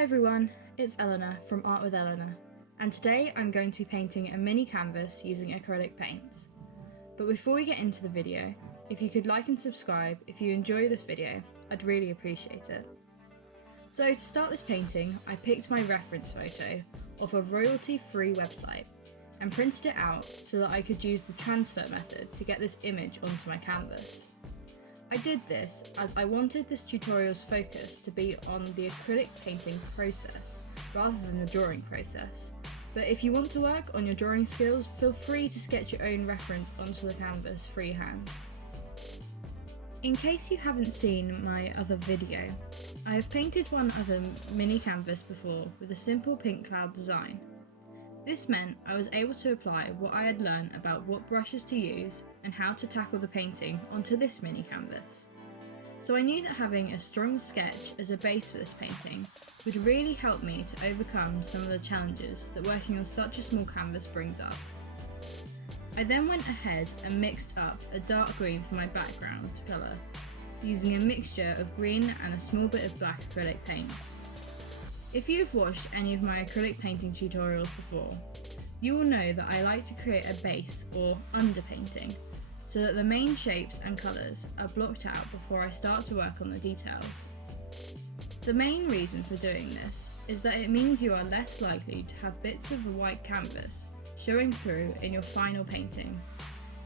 Hi everyone, it's Eleanor from Art with Eleanor, and today I'm going to be painting a mini canvas using acrylic paints. But before we get into the video, if you could like and subscribe if you enjoy this video, I'd really appreciate it. So to start this painting, I picked my reference photo off a royalty-free website and printed it out so that I could use the transfer method to get this image onto my canvas. I did this as I wanted this tutorial's focus to be on the acrylic painting process rather than the drawing process. But if you want to work on your drawing skills, feel free to sketch your own reference onto the canvas freehand. In case you haven't seen my other video, I have painted one other mini canvas before with a simple pink cloud design. This meant I was able to apply what I had learned about what brushes to use and how to tackle the painting onto this mini canvas. So I knew that having a strong sketch as a base for this painting would really help me to overcome some of the challenges that working on such a small canvas brings up. I then went ahead and mixed up a dark green for my background colour, using a mixture of green and a small bit of black acrylic paint. If you've watched any of my acrylic painting tutorials before, you will know that I like to create a base or underpainting so that the main shapes and colours are blocked out before I start to work on the details. The main reason for doing this is that it means you are less likely to have bits of the white canvas showing through in your final painting,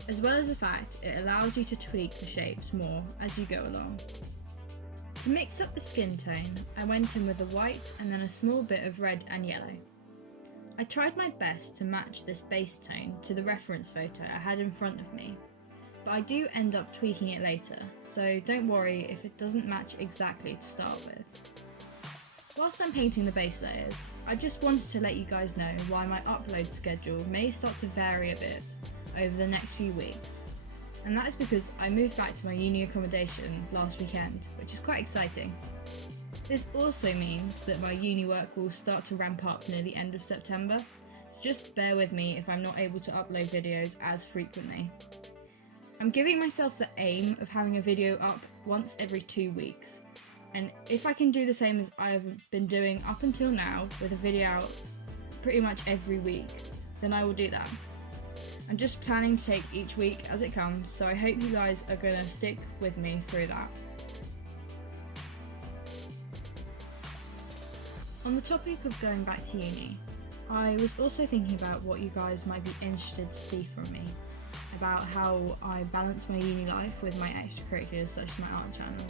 as well as the fact it allows you to tweak the shapes more as you go along. To mix up the skin tone, I went in with the white and then a small bit of red and yellow. I tried my best to match this base tone to the reference photo I had in front of me, but I do end up tweaking it later, so don't worry if it doesn't match exactly to start with. Whilst I'm painting the base layers, I just wanted to let you guys know why my upload schedule may start to vary a bit over the next few weeks. And that is because I moved back to my uni accommodation last weekend, which is quite exciting. This also means that my uni work will start to ramp up near the end of September, so just bear with me if I'm not able to upload videos as frequently. I'm giving myself the aim of having a video up once every 2 weeks, and if I can do the same as I've been doing up until now with a video out pretty much every week, then I will do that. I'm just planning to take each week as it comes, so I hope you guys are going to stick with me through that. On the topic of going back to uni, I was also thinking about what you guys might be interested to see from me, about how I balance my uni life with my extracurriculars such as my art channel.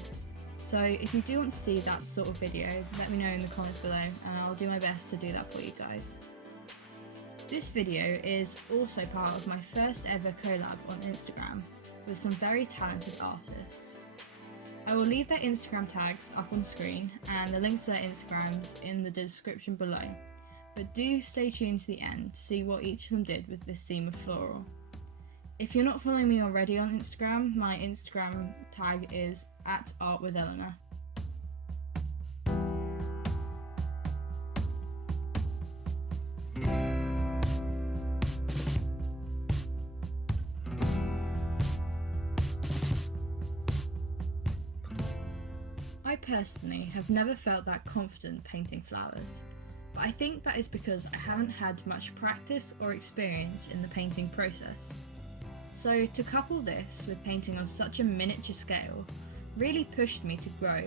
So if you do want to see that sort of video, let me know in the comments below and I'll do my best to do that for you guys. This video is also part of my first ever collab on Instagram with some very talented artists. I will leave their Instagram tags up on screen and the links to their Instagrams in the description below, but do stay tuned to the end to see what each of them did with this theme of floral. If you're not following me already on Instagram, my Instagram tag is @artwitheleanor. I personally have never felt that confident painting flowers, but I think that is because I haven't had much practice or experience in the painting process. So to couple this with painting on such a miniature scale really pushed me to grow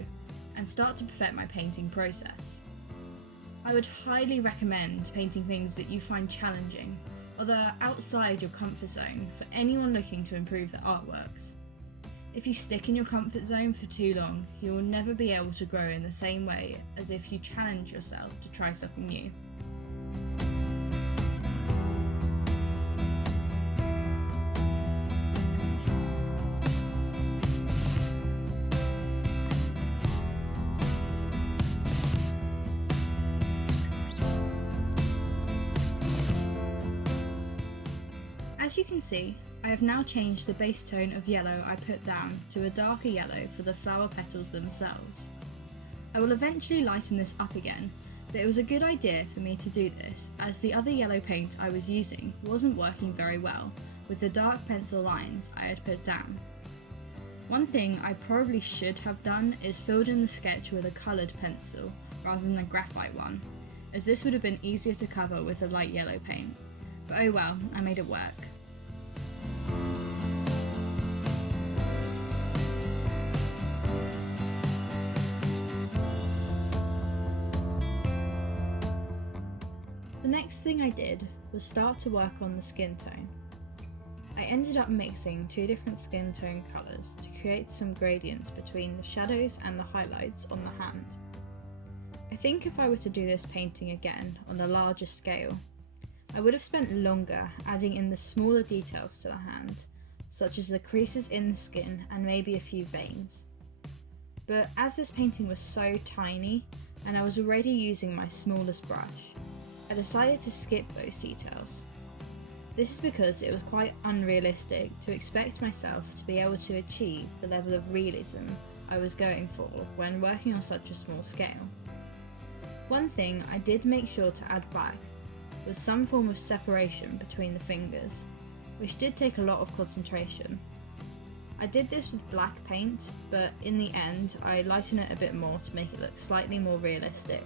and start to perfect my painting process. I would highly recommend painting things that you find challenging or that are outside your comfort zone for anyone looking to improve their artworks. If you stick in your comfort zone for too long, you will never be able to grow in the same way as if you challenge yourself to try something new. As you can see, I have now changed the base tone of yellow I put down to a darker yellow for the flower petals themselves. I will eventually lighten this up again, but it was a good idea for me to do this as the other yellow paint I was using wasn't working very well with the dark pencil lines I had put down. One thing I probably should have done is filled in the sketch with a coloured pencil rather than a graphite one, as this would have been easier to cover with a light yellow paint. But oh well, I made it work. The next thing I did was start to work on the skin tone. I ended up mixing two different skin tone colours to create some gradients between the shadows and the highlights on the hand. I think if I were to do this painting again on a larger scale, I would have spent longer adding in the smaller details to the hand, such as the creases in the skin and maybe a few veins. But as this painting was so tiny and I was already using my smallest brush, I decided to skip those details. This is because it was quite unrealistic to expect myself to be able to achieve the level of realism I was going for when working on such a small scale. One thing I did make sure to add back was some form of separation between the fingers, which did take a lot of concentration. I did this with black paint, but in the end I lightened it a bit more to make it look slightly more realistic.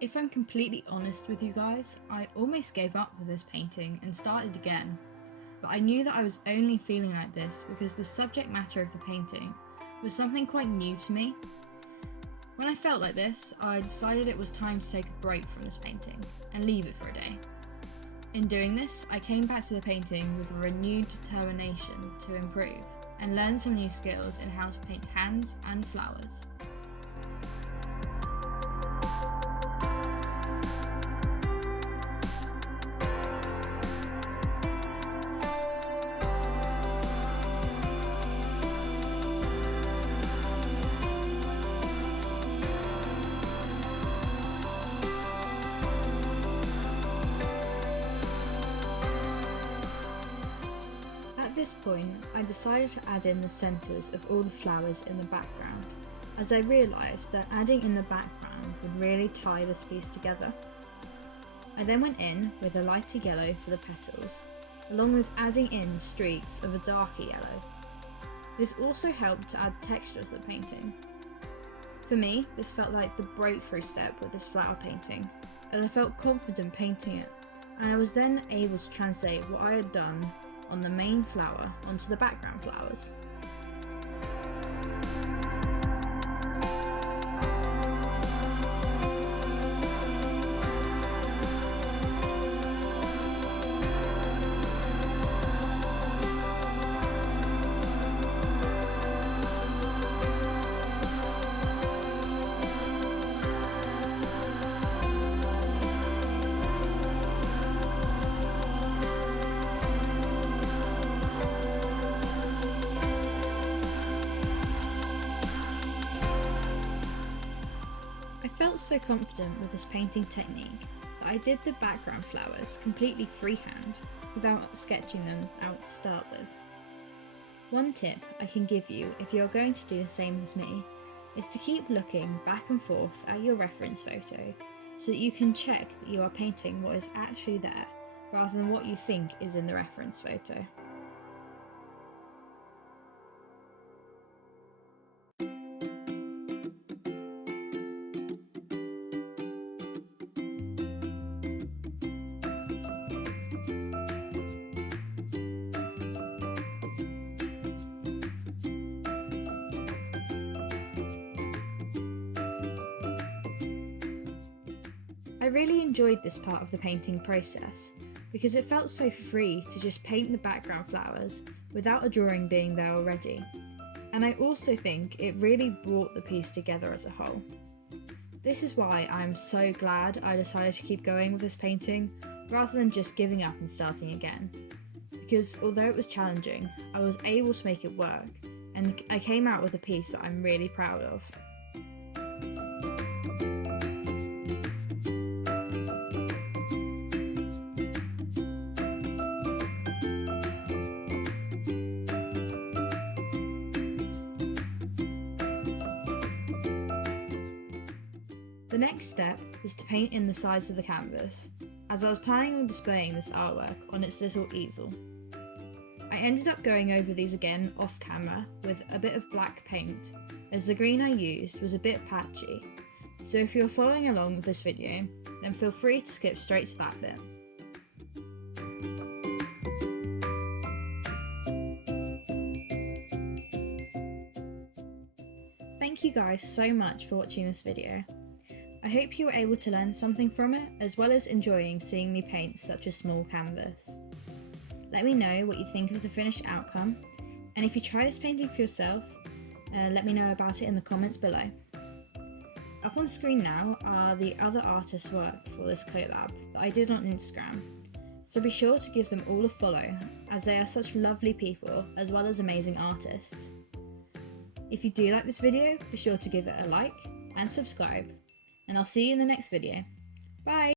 If I'm completely honest with you guys, I almost gave up with this painting and started again, but I knew that I was only feeling like this because the subject matter of the painting was something quite new to me. When I felt like this, I decided it was time to take a break from this painting and leave it for a day. In doing this, I came back to the painting with a renewed determination to improve and learn some new skills in how to paint hands and flowers. At this point, I decided to add in the centres of all the flowers in the background, as I realised that adding in the background would really tie this piece together. I then went in with a lighter yellow for the petals, along with adding in streaks of a darker yellow. This also helped to add texture to the painting. For me, this felt like the breakthrough step with this flower painting, as I felt confident painting it, and I was then able to translate what I had done on the main flower onto the background flowers. I felt so confident with this painting technique that I did the background flowers completely freehand without sketching them out to start with. One tip I can give you if you're going to do the same as me is to keep looking back and forth at your reference photo so that you can check that you are painting what is actually there rather than what you think is in the reference photo. I really enjoyed this part of the painting process because it felt so free to just paint the background flowers without a drawing being there already, and I also think it really brought the piece together as a whole. This is why I'm so glad I decided to keep going with this painting rather than just giving up and starting again, because although it was challenging, I was able to make it work and I came out with a piece that I'm really proud of. The next step was to paint in the sides of the canvas, as I was planning on displaying this artwork on its little easel. I ended up going over these again off camera with a bit of black paint, as the green I used was a bit patchy, so if you're following along with this video, then feel free to skip straight to that bit. Thank you guys so much for watching this video. I hope you were able to learn something from it, as well as enjoying seeing me paint such a small canvas. Let me know what you think of the finished outcome, and if you try this painting for yourself, let me know about it in the comments below. Up on screen now are the other artists' work for this collab that I did on Instagram, so be sure to give them all a follow, as they are such lovely people as well as amazing artists. If you do like this video, be sure to give it a like and subscribe, and I'll see you in the next video. Bye!